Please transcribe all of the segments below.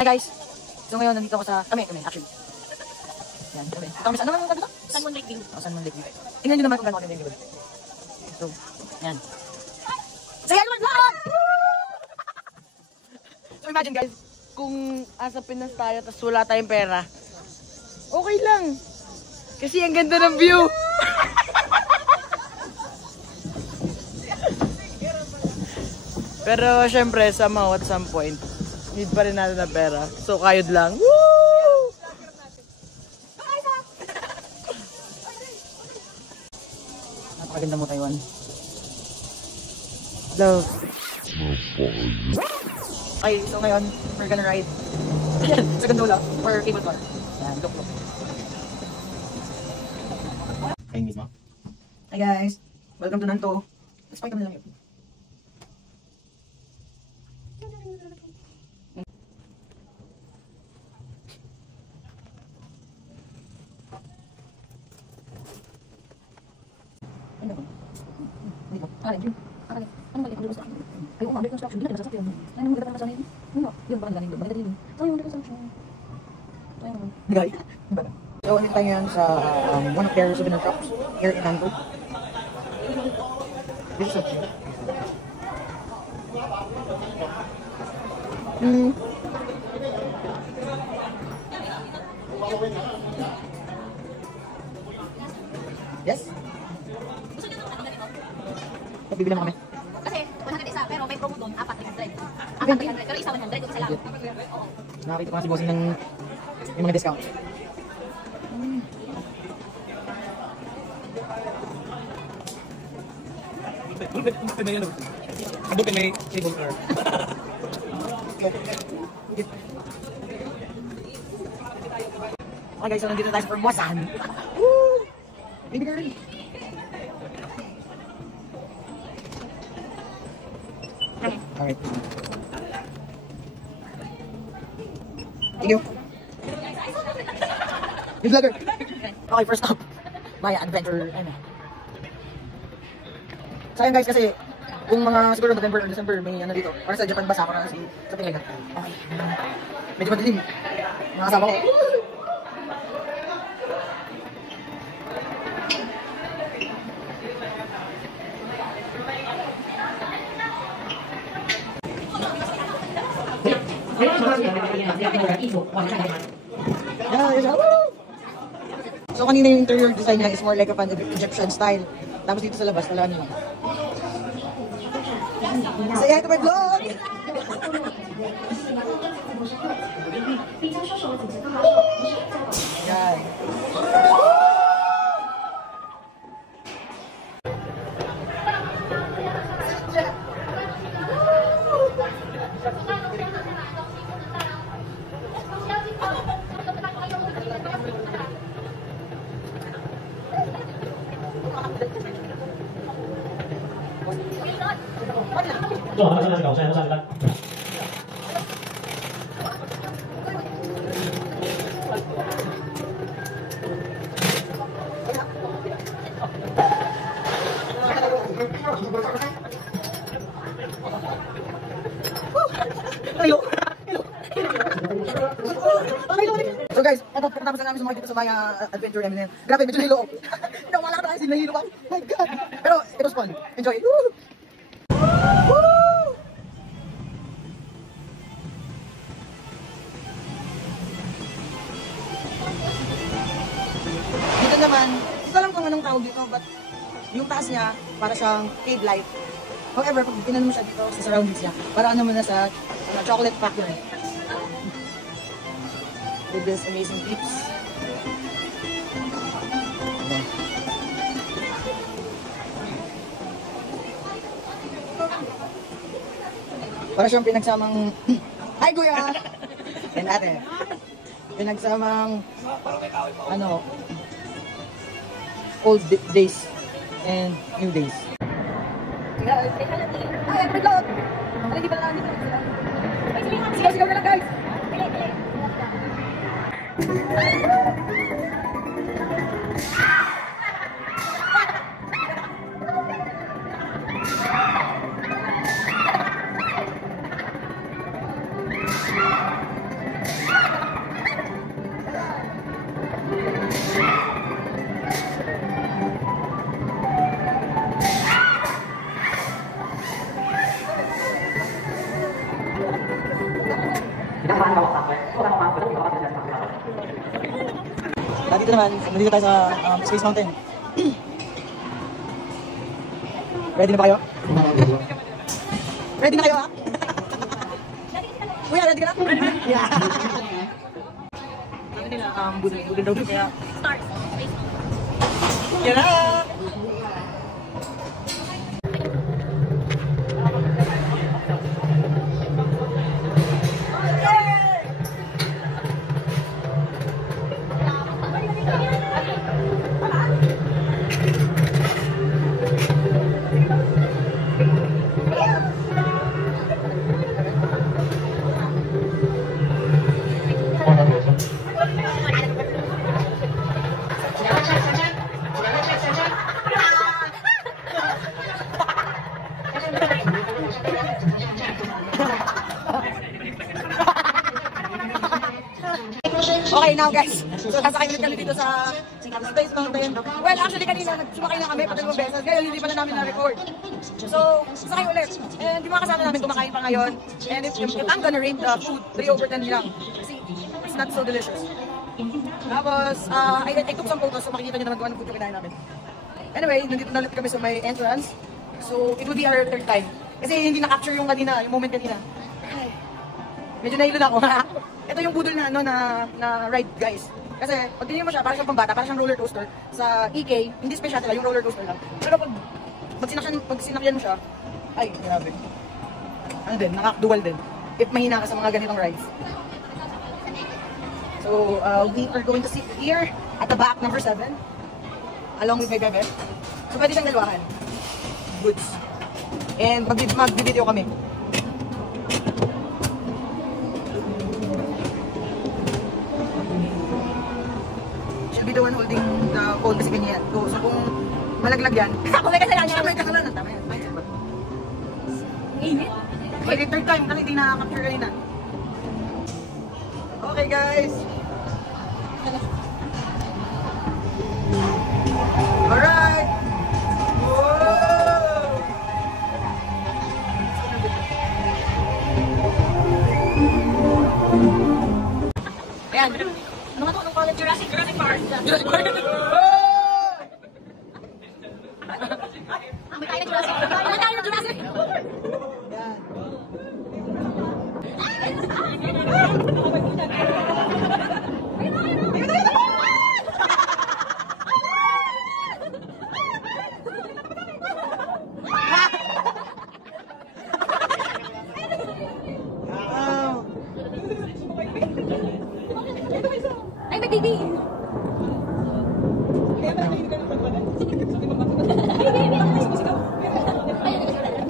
Hi guys! So ngayon, nandito ako sa... Kami actually. Yan, kami. Ito kami sa... Ano naman dito? San Juan Lake View. San Juan Lake View. Tingnan nyo naman kung gano'n yung view. So, yan. Say hi to my vlog! So imagine guys, kung asa Pinas tayo tapos wala tayong pera, okay lang. Kasi ang ganda ng view. Pero syempre, somehow at some point, need pa rin natin ng pera. So kayod lang. Woo! Napakaganda mo, Taiwan. Love. Okay, so ngayon, we're gonna ride sa gondola or cable car. Yan, look. Kayo mismo. Hi guys! Welcome to Nanto. Let's find kami lang yun. Ano ba? Dito. Akala yun. Akala. Ano ba yun? Ay, oo nga, may construction. Hindi na sasakyan. Ay, nung maganda naman sana yun. Ano? Yun, baka galing doon. Maganda din yun. So, yung construction. So, yun naman. Guys. So, nandito tayo ngayon sa one of their souvenir shops here in Nanto. This is so cute. Yes? Bibili mo kami. Kasi 100 isa, pero may promo doon, 4 300. 4 300, pero isa 100, isa lang. Nakakita ko nga si bossing ng yung mga discount. Doon may cable car. Okay guys, so nandito tayo sa Formosan. Woo! Baby girl! Alright. Thank you. Yung vlogger. Okay, first stop. Maya Adventure. Ano. Sayang guys kasi kung mga siguro November or December may ano dito. Para sa Japan basa para sa something like that. Okay. Medyo madilim. Mga kasama ko. So kanina yung interior design niya is more like a pan Egyptian style. Tapos dito sa labas, talaan nyo lang. Say hi to my vlog! Yan. So guys, ito pagkatapos na namin sumakit dito sa Maya Adventure namin. Grabe, medyo nilo. Nawala ka kasi nahilo ka. My God. Pero it was fun. Enjoy. Woo! Woo! Dito naman, hindi ko alam kung anong tawag dito, but yung taas niya, para siyang cave light. However, pag tinan mo siya dito sa surroundings niya, para ano mo na sa chocolate factory. With this amazing peeps. Para siyang pinagsamang Hi Kuya! And ate. Pinagsamang ano old days and new days. Guys, ay, ako vlog! Ano, di ba lang dito? Sigaw ka lang guys! Dito naman, nandito tayo sa Space Mountain. Ready na ba kayo? Ready na kayo, ha? Kuya, ready ka na? Yeah. Sabi nila, budol daw kaya... Start. Yan na! Okay, now guys, so sasakay ulit kami dito sa Space Mountain. Well, actually kanina nagsumakay na kami patalong beses, ngayon hindi pa na namin na-record. So, sasakay ulit. And yung mga kasama namin kumakain pa ngayon. And if I'm gonna rate the food, 3/10 lang. Kasi it's not so delicious. Tapos, I took some photos so makikita nyo naman kung anong food yung kinain namin. Anyway, nandito na ulit kami sa may entrance. So, it will be our third time. Kasi hindi na-capture yung kanina, yung moment kanina. Medyo nahilo na ako. Ito yung budol na na ride, guys. Kasi pag tingin mo siya, parang siyang pambata, parang siyang roller coaster. Sa EK, hindi special talaga, yung roller coaster lang. Pero pag sinakyan mo siya, ay, grabe. Ano din, nakak-dual din. If mahina ka sa mga ganitong rides. So, we are going to sit here at the back, number 7. Along with my bebe. So, pwede siyang dalawahan. Goods. And mag-video kami. Be the one holding the phone kasi ganyan. So kung malaglag yan, Ako may kasalanan. syempre kasalanan. Tama yan. Init. Okay, third time kasi hindi na-capture kanina. Okay guys. Alright. Whoa! Ayan. Mga to, anong college? Jurassic Park. Jurassic Park. Amoy tayo ng Jurassic. Amoy tayo ng Jurassic. Yan. Ay, may baby.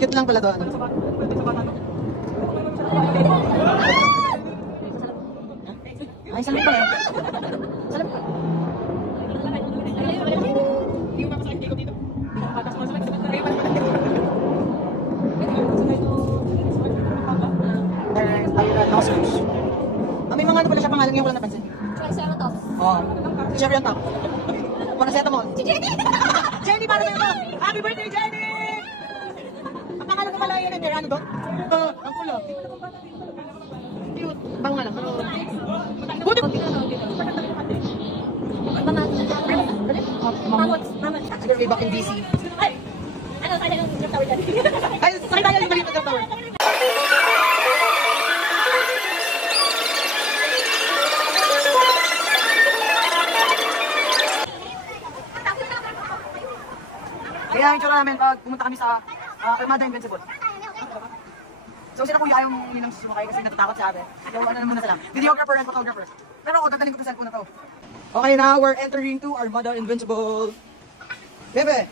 Cute lang pala to. Ano? Ay, salip pala. Salip pala. May mga ano pala siya pangalan ngayon wala napansin. Triceratops. Oo. Si Sherry on top. Paracetamol. Si Jenny! Jenny, paano ba ito? Happy birthday, Jenny! Ang pangalan ko pala yan, ano doon? Ang kulo. Cute. Bango nga lang. Buti! Mamot. Mamot. Siguro may back in DC. Ay! Ano, tayo yung tower dyan. Ay, sakit tayo yung maliit na tower. Kaya ang itsura namin pag pumunta kami sa Armada Invincible. So sila kuya ayaw mong uminang sumakay kasi natatakot sa atin. So ano na muna sila, videographer and photographer. Pero ako dadalhin ko itong cellphone na to. Okay, now we're entering to Armada Invincible. Bebe!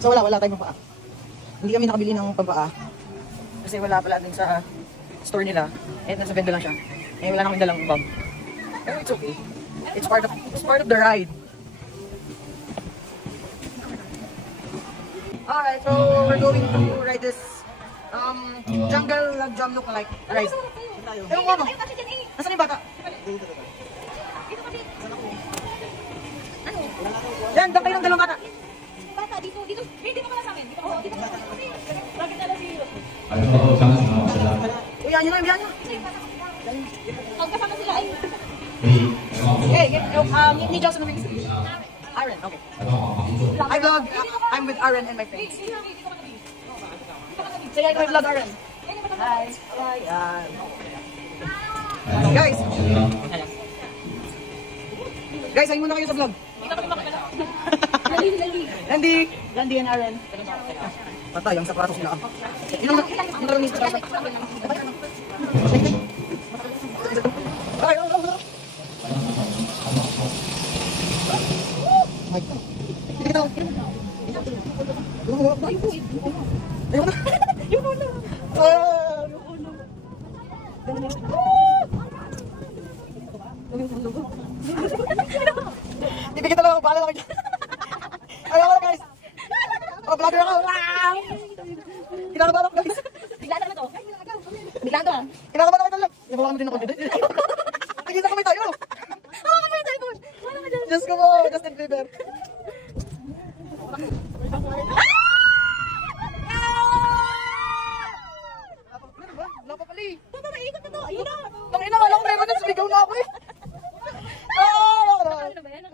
So wala tayong pampaa. Hindi kami nakabili ng pampaa. Kasi wala pala din sa store nila. Eh nasa benda lang siya. Eh wala namin dalang bomb. Pero it's okay. It's part of the ride. Alright, so we're going to ride this jungle jam look like ride. Ewan ko ano? Nasaan yung bata? Yan, dam kayo ng dalawang bata. Bata, dito. Dito ka pala sa amin. Dito ka pala sa amin. Bakit na lang si... Ano, sana sila. Uyan nyo lang, uyan nyo. Magkasama sila ay. Ni Johnson na Aaron, okay. I vlog, I'm with Aaron and my friends. Say hi to my vlog, Aaron. Hi. Ayan. Guys. Guys, ayun muna kayo sa vlog. Landy and Aaron. Patay, ang sapatos nila. Yun lang yung sa Ibigay talaga ako, bahala lang kayo. Ayaw ko na guys. Vlogger ako. Kinakabahan ako guys. Bigla naman to. Bigla to. Kinakabahan ako talaga. Wala kami din ako dito. Tigil na kamay tayo. Kamay tayo po. Diyos ko mo, Justin Bieber. Wala pa pala eh. Ikot na to. Ayun na. Tangina, alam ko meron na, sumigaw na ako eh.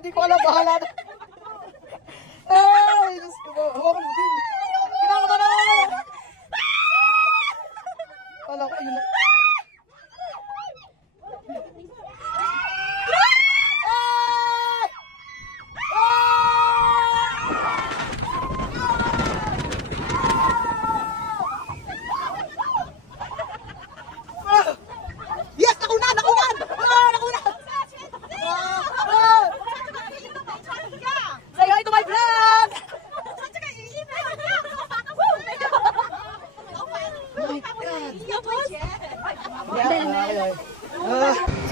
Hindi ko alam, bahala na. Ay, Diyos ko mo. Hawakan mo din. Kinakabahan ako. Wala ko, ayun na. Yes! Nakunan! Nakunan! Nakunan! Say hi to my vlog!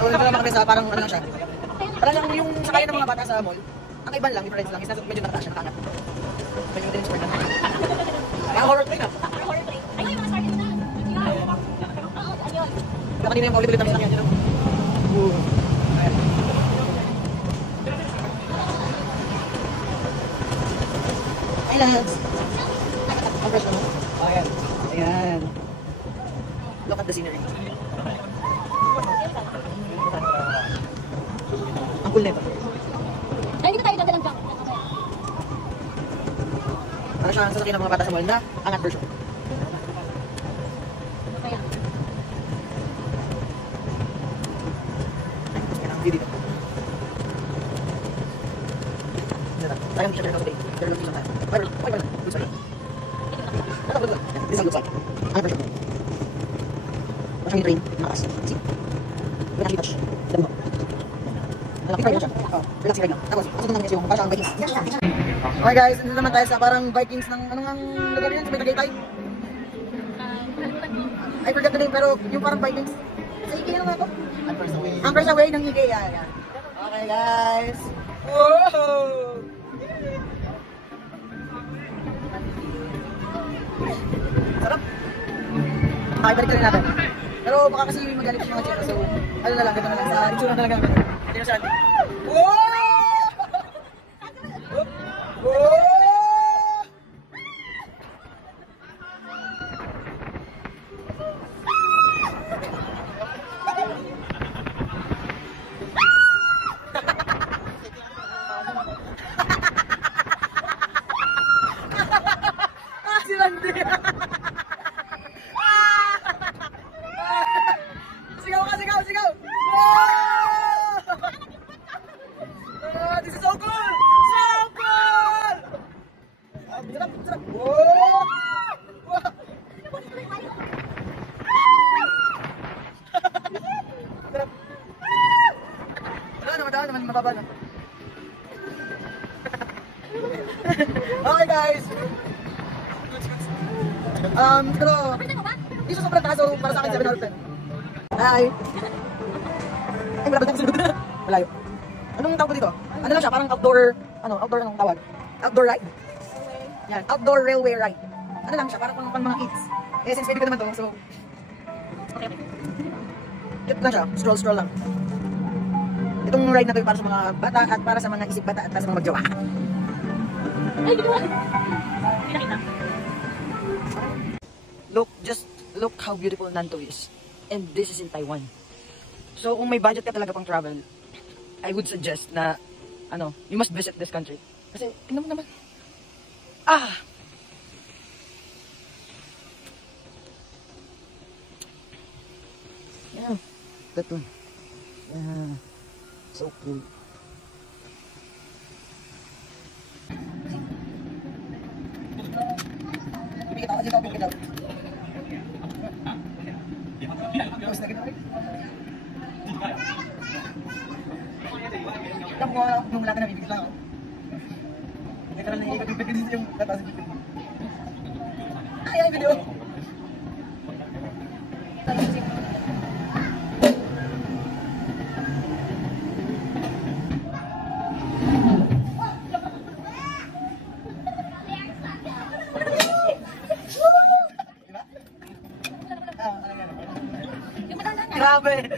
So wala naman kami sa parang ano lang siya. Parang lang yung sakay ng mga bata sa mall. Ang iba lang, difference lang. Is na medyo nakataas siya, nakakat. Medyo din siya. Kaya horror play na. Horror play. Ayun, mga started na. Ayun. Kanina yung paulit-ulit namin sakyan. Hi lads! Ang fresh naman. Ayan. Ayan. Look at the scenery. Ang cool nito. Ay, hindi na tayo ganda ng junk. Para siya ang sasakyan ng mga bata sa mall na angat version. Kaya. Yan ang video. Tayong t-shirt today. Pero lang tayo. Why ba? Good side. This is a good side. Angat version. Para siyang train. Nakaas. See? Wala kang touch. Dami mo. Relax right now siya. Relax right now. Tapos, kasunod namin kasi yung para siyang Vikings. Okay guys, nandito naman tayo sa parang Vikings ng anong ang lugar yun? Sa may Tagaytay? I forgot the name pero yung parang Vikings. Sa IKEA naman ako? Anchors Away ng IKEA. Yan. Okay guys. Whoa! Sarap. Okay, balik na rin natin. Pero baka kasi magalit yung mga chika. So, ano na lang, ganda na lang. Sa itsura na lang namin. Hindi na siya natin. Whoa! Whoa! Si Randy! Sigaw ka, sigaw, sigaw! This is so cool! So cool! Sarap, sarap! Whoa! Sarap! Madaan naman, mababa na. Okay guys! Pero hindi siya sobrang taas, so para sa akin 7 out of 10. Hi! Ay, malapit na kasunod na. Malayo. Anong tawag ko dito? Ano lang siya, parang outdoor, outdoor anong tawag? Outdoor ride? Yan, outdoor railway ride. Ano lang siya, parang pang mga kids. Eh, since baby ko naman to, so... Okay. Cute lang siya, stroll lang. Itong ride na to para sa mga bata at para sa mga isip bata at para sa mga magjawa. Ay, dito ba? Hindi nakita. Look, just look how beautiful Nantou is. And this is in Taiwan. So, kung may budget ka talaga pang travel, I would suggest na, you must visit this country. Kasi, tingnan mo naman. Ah! Yeah. That one. Yeah. So cool. Kita kasi topic kita. Tapos na kita. Tapos nung wala ka na bibigit lang. Literal na ikot-ikot yung tataas yung video. Ay, ay, video! Grabe!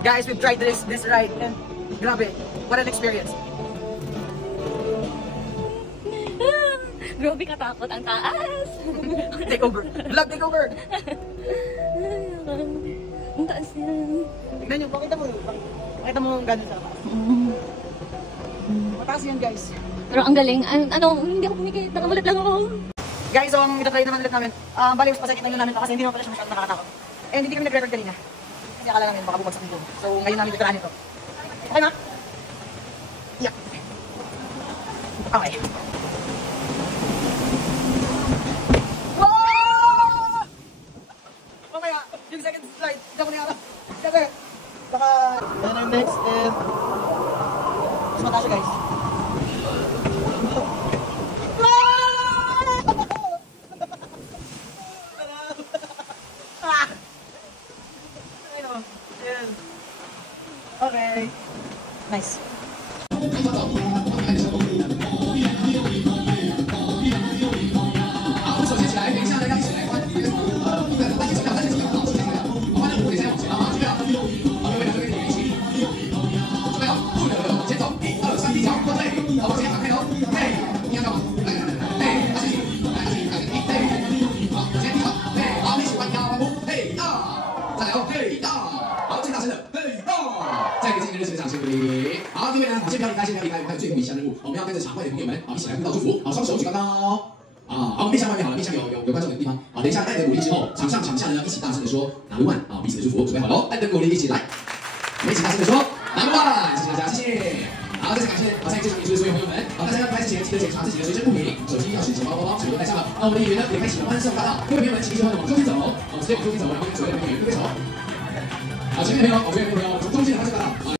Guys, we've tried this ride and grabe, what an experience. Grabe katakot ang taas. Take over. Vlog take over. Ang taas yan. Tignan nyo, pakita mo gano'n sa taas. Mataas yan guys. Pero ang galing. Hindi ako pumikit. Nakamulat lang ako. Guys, so ang itatry naman ulit namin, bali mas pasakit namin ito kasi hindi naman pala siya masyadong nakakatakot. And hindi kami nag-record kanina. Kasi akala namin baka bumagsak dito. So ngayon namin itatry ito. Okay na? Yeah. Okay. Wow! Mamaya, yung second slide, hindi ako niyara. Kasi, baka... Yan ang next and... Mas mataas siya guys. Okay. Nice.好，这边呢，先不要离开，先不要离开，我们还有最后一项任务，我们要跟着场外的朋友们一起来互道祝福，双手举高高。好，面向外面好了，面向有观众的地方。好，等一下爱的鼓励之后，场下呢一起大声的说 Number One， 彼此的祝福准备好喽，爱的鼓励一起来，我们一起大声的说 Number One， 谢谢大家，谢谢。好，再次感谢参与这场演出的所有朋友们。好，大家要开始前记得检查自己的随身物品，手机、钥匙、钱包、包包全部都带上了。那我们的演员呢也开启了欢声大道，各位朋友们请一起往中间走，直接往中间走，然后跟左右的朋友挥挥手。好，前面的朋友，左边的朋友，从中间的欢声大道。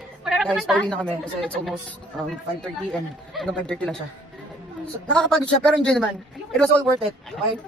Guys, pauwi na kami kasi it's almost 5:30 and hanggang 5:30 lang siya. So, nakakapagod siya pero enjoy naman. It was all worth it. Okay?